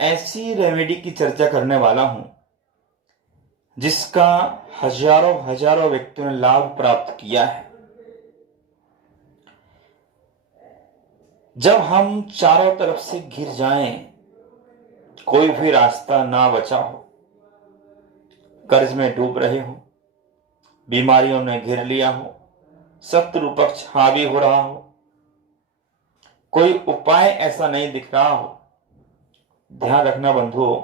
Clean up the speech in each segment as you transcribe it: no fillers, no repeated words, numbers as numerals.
ऐसी रेमेडी की चर्चा करने वाला हूं जिसका हजारों हजारों व्यक्तियों ने लाभ प्राप्त किया है। जब हम चारों तरफ से घिर जाएं, कोई भी रास्ता ना बचा हो, कर्ज में डूब रहे हो, बीमारियों ने घेर लिया हो, शत्रु पक्ष हावी हो रहा हो, कोई उपाय ऐसा नहीं दिख रहा हो, ध्यान रखना बंधुओं,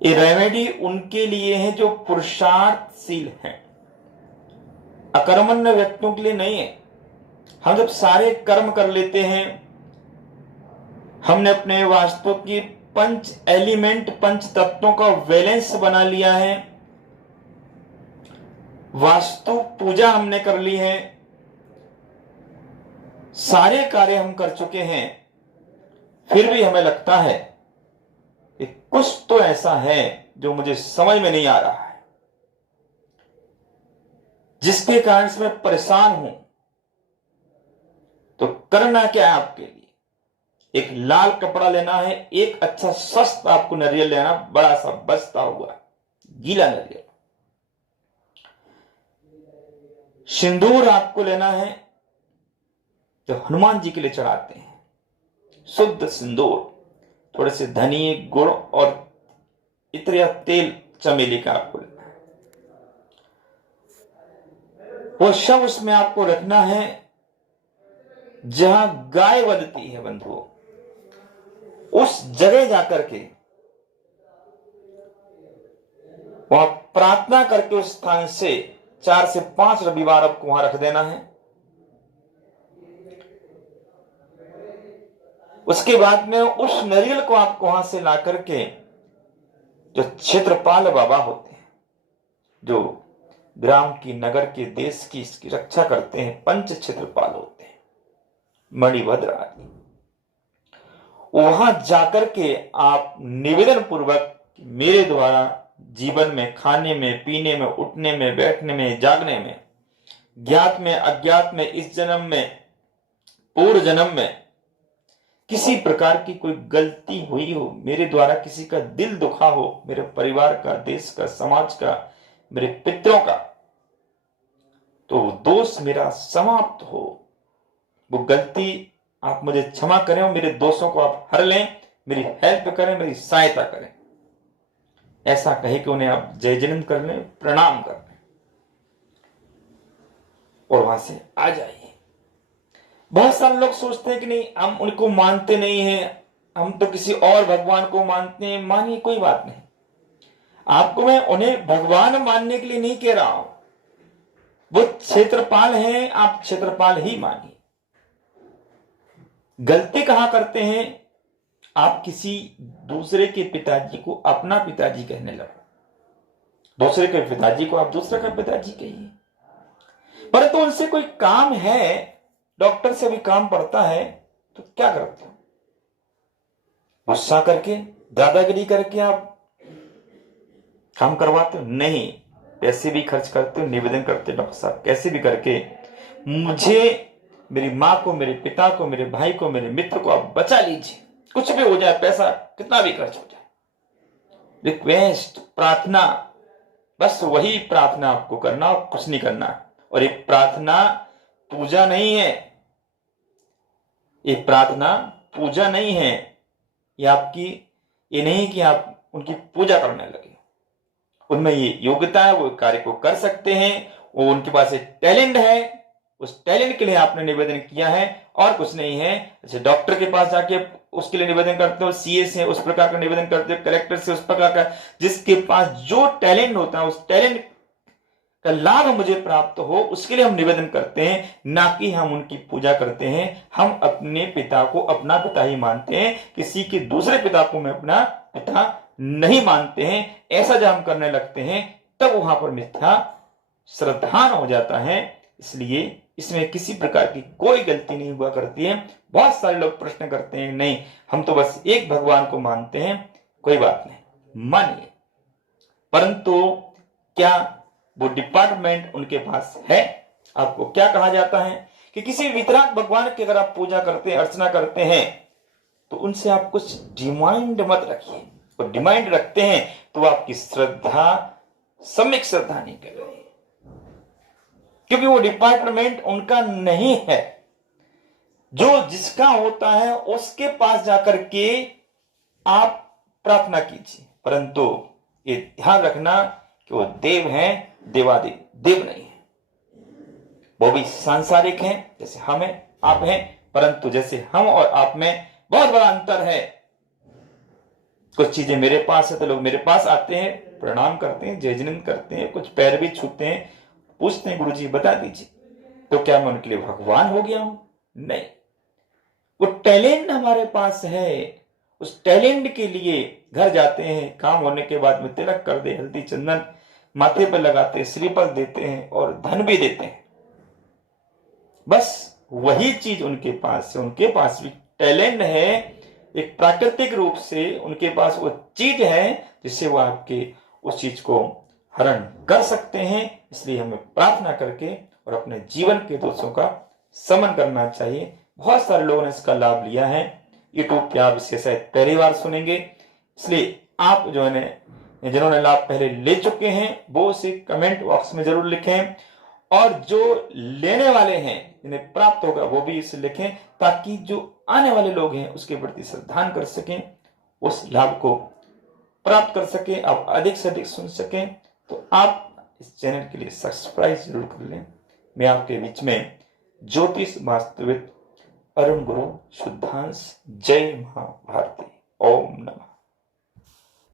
ये रेमेडी उनके लिए है जो पुरुषार्थशील हैं, अकर्मण्य व्यक्तियों के लिए नहीं है। हम जब सारे कर्म कर लेते हैं, हमने अपने वास्तु की पंच एलिमेंट पंच तत्वों का बैलेंस बना लिया है, वास्तु पूजा हमने कर ली है, सारे कार्य हम कर चुके हैं, फिर भी हमें लगता है कि कुछ तो ऐसा है जो मुझे समझ में नहीं आ रहा है, जिसके कारण से मैं परेशान हूं। तो करना क्या है आपके लिए? एक लाल कपड़ा लेना है, एक अच्छा सस्ता आपको नारियल लेना, बड़ा सा बचता हुआ गीला नारियल। सिंदूर आपको लेना है जो हनुमान जी के लिए चढ़ाते हैं, शुद्ध सिंदूर, थोड़े से धनिये, गुड़ और इत्र या तेल चमेली का आपको लेना है। वो सब उसमें आपको रखना है जहां गाय बदती है बंधुओं, उस जगह जाकर के वहां प्रार्थना करके उस स्थान से 4 से 5 रविवार आपको वहां रख देना है। उसके बाद में उस नारियल को आपको वहां से ला करके, जो क्षेत्रपाल बाबा होते हैं, जो ग्राम की, नगर की, देश की इसकी रक्षा करते हैं, पंच क्षेत्रपाल होते हैं, मणिभद्र आदि, वहां जाकर के आप निवेदन पूर्वक मेरे द्वारा जीवन में खाने में, पीने में, उठने में, बैठने में, जागने में, ज्ञात में, अज्ञात में, इस जन्म में, पूर्व जन्म में किसी प्रकार की कोई गलती हुई हो, मेरे द्वारा किसी का दिल दुखा हो, मेरे परिवार का, देश का, समाज का, मेरे पितरों का, तो दोष मेरा समाप्त हो, वो गलती आप मुझे क्षमा करें और मेरे दोषों को आप हर लें, मेरी हेल्प करें, मेरी सहायता करें, ऐसा कहे कि उन्हें आप जय जन्म कर लें, प्रणाम कर लें और वहां से आ जाइए। बहुत सारे लोग सोचते हैं कि नहीं, हम उनको मानते नहीं हैं, हम तो किसी और भगवान को मानते हैं। मानिए, कोई बात नहीं, आपको मैं उन्हें भगवान मानने के लिए नहीं कह रहा हूं, वो क्षेत्रपाल हैं, आप क्षेत्रपाल ही मानिए। गलती कहां करते हैं? आप किसी दूसरे के पिताजी को अपना पिताजी कहने लगो, दूसरे के पिताजी को आप दूसरे का पिताजी कहिए, परंतु उनसे कोई काम है, डॉक्टर से भी काम पड़ता है, तो क्या करते हो? गुस्सा करके, दादागिरी करके आप काम करवाते हो? नहीं, पैसे भी खर्च करते हो, निवेदन करते हो, डॉक्टर साहब कैसे भी करके मुझे, मेरी मां को, मेरे पिता को, मेरे भाई को, मेरे मित्र को आप बचा लीजिए, कुछ भी हो जाए, पैसा कितना भी खर्च हो जाए। रिक्वेस्ट, प्रार्थना, बस वही प्रार्थना आपको करना, कुछ नहीं करना। और एक प्रार्थना पूजा नहीं है, ये प्रार्थना पूजा नहीं है, ये आपकी, ये नहीं कि आप उनकी पूजा करने लगे, उनमें ये योग्यता है, वो कार्य को कर सकते हैं, वो उनके पास एक टैलेंट है, उस टैलेंट के लिए आपने निवेदन किया है और कुछ नहीं है। जैसे डॉक्टर के पास जाके उसके लिए निवेदन करते हो, सीए से उस प्रकार का निवेदन करते हो, कलेक्टर से उस प्रकार का, जिसके पास जो टैलेंट होता है उस टैलेंट का लाभ मुझे प्राप्त हो, उसके लिए हम निवेदन करते हैं, ना कि हम उनकी पूजा करते हैं। हम अपने पिता को अपना पिता ही मानते हैं, किसी के दूसरे पिता को मैं अपना पिता नहीं मानते हैं। ऐसा जब हम करने लगते हैं तब वहां पर मिथ्या श्रद्धान हो जाता है। इसलिए इसमें किसी प्रकार की कोई गलती नहीं हुआ करती है। बहुत सारे लोग प्रश्न करते हैं, नहीं हम तो बस एक भगवान को मानते हैं। कोई बात नहीं, मानिए, परंतु क्या वो डिपार्टमेंट उनके पास है? आपको क्या कहा जाता है कि किसी वितराग भगवान की अगर आप पूजा करते हैं, अर्चना करते हैं, तो उनसे आप कुछ डिमांड मत रखिए। और डिमांड रखते हैं तो आपकी श्रद्धा सम्यक श्रद्धा नहीं कर रही, क्योंकि वो डिपार्टमेंट उनका नहीं है। जो जिसका होता है उसके पास जाकर के आप प्रार्थना कीजिए, परंतु ये ध्यान रखना कि वो देव हैं, देवादेव देव नहीं है। वो भी सांसारिक हैं जैसे हम हैं, आप हैं, परंतु जैसे हम और आप में बहुत बड़ा अंतर है। कुछ चीजें मेरे पास है तो लोग मेरे पास आते हैं, प्रणाम करते हैं, जय जिनेंद्र करते हैं, कुछ पैर भी छूते हैं, पूछते हैं गुरुजी बता दीजिए, तो क्या मैं उनके लिए भगवान हो गया हूं? नहीं, वो टैलेंट हमारे पास है। उस टैलेंट के लिए घर जाते हैं, काम होने के बाद में तिलक कर दे, हल्दी चंदन माथे पर लगाते हैं, श्रीफल देते हैं और धन भी देते हैं। बस वही चीज उनके पास है। उनके पास भी टैलेंट है, एक प्राकृतिक रूप से उनके पास वो चीज है जिससे वो आपके उस चीज को हरण कर सकते हैं। इसलिए हमें प्रार्थना करके और अपने जीवन के दोषों का समन करना चाहिए। बहुत सारे लोगों ने इसका लाभ लिया है। यूट्यूब पे आप इसे शायद पहली बार सुनेंगे, इसलिए आप जो है जिन्होंने लाभ पहले ले चुके हैं वो उसे कमेंट बॉक्स में जरूर लिखें, और जो लेने वाले हैं जिन्हें प्राप्त होगा वो भी इसे लिखें, ताकि जो आने वाले लोग हैं उसके प्रति श्रद्धान कर सकें, उस लाभ को प्राप्त कर सकें, आप अधिक से अधिक सुन सकें। तो आप इस चैनल के लिए सब्सक्राइब जरूर कर लें। मैं आपके बीच में ज्योतिष वास्तविक अरुण गुरु शुद्धांश। जय महाभारती। ओम नमः।